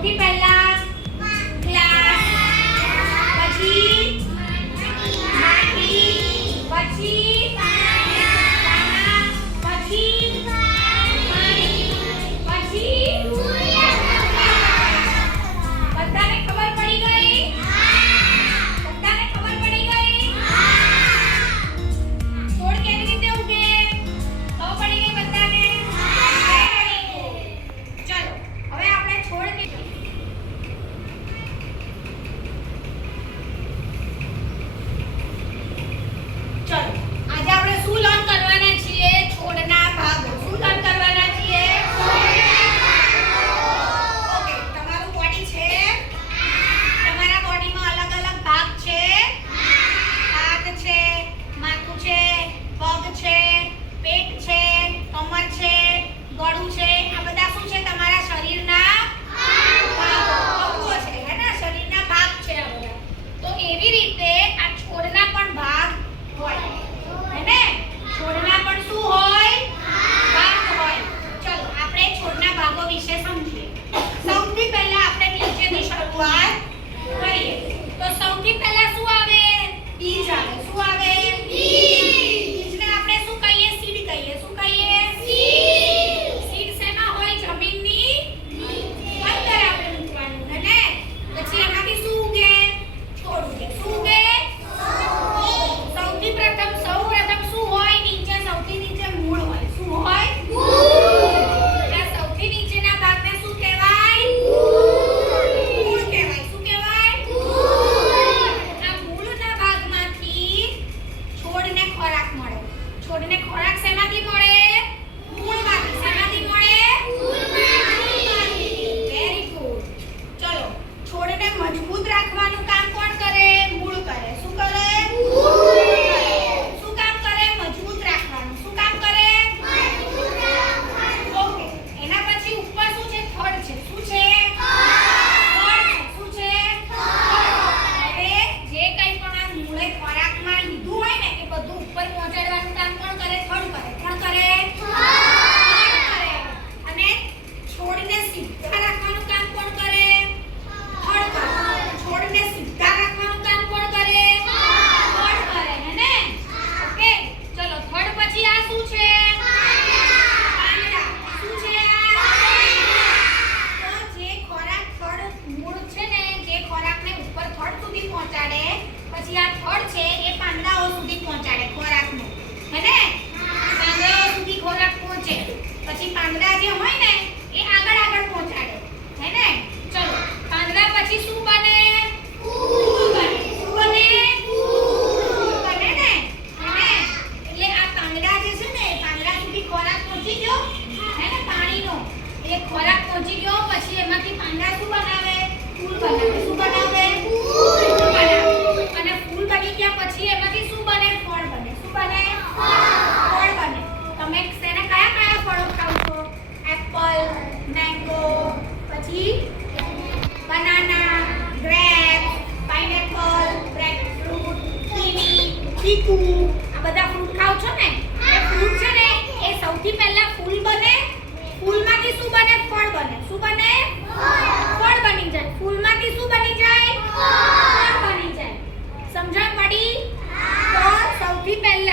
સૌથી પહેલા ગ્લાસ, પછી માટી, પછી દાણા, પછી પાણી, પછી બધાને ખબર પડી ગઈ? બધાને ખબર પડી ગઈ? છોડ કેવી રીતે ઉગે? ખબર પડી ગઈ બધાને? ચલો હવે આપણે છોડ કે ચલો આજે આપણે શું લર્ન કરવાના છીએ? છોડના ભાગો. શું લર્ન કરવાના છીએ? ઓકે, તમારું બોડી છે, તમારા બોડીમાં અલગ અલગ ભાગ છે. હાથ છે, માથું છે, પગ છે, પેટ છે, કમર છે, ગળું છે. આ બધા શું છે? તમારા શરીરના ભાગો, અંગો છે, હે ને? શરીરના ભાગ છે આ બધા. તો એવી રીતે આ છોડના પણ ભાગ હોય, હે ને? છોડના પણ શું હોય? ભાગ હોય. ચલો આપણે છોડના ભાગો વિશે સમજીએ. સૌથી પહેલા આપણે નીચેની શરૂઆત કરીએ. તો સૌથી પહેલા શું આવે? બીજ આવે. શું આવે? બીજને આપણે શું કહીએ? સીડ કહીએ. શું કહીએ? સીડ શેમાં હોય? જમીનની અંદર આપણે મૂકવાનું, હે ને? પછી એમાંથી શું ઉગે? છોડ ઉગે. શું ઉગે? સૌથી પ્રથમ શું હોય? નીચે સૌથી નીચે મૂળ હોય. શું હોય? આ સૌથી નીચેના ભાગને શું કહેવાય? મૂળ કહેવાય. શું કહેવાય? આ મૂળના ભાગમાંથી છોડને ખોરાક મળે. છોડને ખોરાક શેમાંથી મળે? મૂળમાંથી. શેમાંથી મળે? મૂળમાંથી. Very good. ચલો છોડને મજબૂત રાખવાનું કામ કોણ કરે? મૂળ કરે. શું કરે? શું કામ કરે? મજબૂત રાખવાનું. શું કામ કરે? ઓકે, એના પછી ઉપર શું છે? થડ છે. શું છે? થડ છે. શું છે? હવે જે કંઈ પણ આ મૂળે ખોરાકમાં લીધું હોય ને એ બધું ઉપર પહોંચાડવાનું કામ કોણ કરે? થડ કરે. કોણ કરે? થડ કરે. અને છોડને સીધા રાખવાનું કામ કોણ કરે? થડ કરે. છોડને સીધા રાખવાનું કામ કોણ કરે? થડ કરે, હે ને? ઓકે, ચલો થડ પછી આ શું છે? પાંદડા. શું છે આ? તો જે ખોરાક થડ મૂળ છે ને, જે ખોરાકને ઉપર થડ સુધી પહોંચાડે, પછી આ થડ છે એ પાંદડાઓ સુધી પહોંચાડે ખોરાકને, હે ને? પાંદડાઓ સુધી ખોરાક પહોંચે, પછી પાંદડા જે હોય ને એ આગળ પહોંચાડે, હે ને? ચલો પાંદડા પછી શું બને? ફૂલ બને. શું બને? ફૂલ બને ને, હે ને? એટલે આ પાંદડા જે છે ને, પાંદડા સુધી ખોરાક પહોંચી ગયો, હે ને? પાણીનો એ ખોરાક પહોંચી ગયો, પછી એમાંથી પાંદડા શું બનાવે? ફૂલ બનાવે. શું બનાવે? ફૂલ બનાવે. અને ફૂલ બની ગયા પછી એમાંથી શું બને? ફળ બને. શું બને? ફળ બને. તમે કયા ફળો ખાવ છો? એપલ, મેંગો, પછી બનાના, ગ્રેપ્સ, પાઇનેપલ, ગ્રેપફ્રૂટ, કીવી, ચીકુ, આ બધા ફ્રૂટ ખાવ છો ને? એ ફ્રૂટ છે ને એ સૌથી પહેલા ફૂલ બને, ફૂલમાંથી શું બને? ફળ બને. શું બને? ફળ બની જાય. ફૂલમાંથી શું બની જાય? ફળ બની જાય. સમજણ પડી? તો સૌથી પહેલા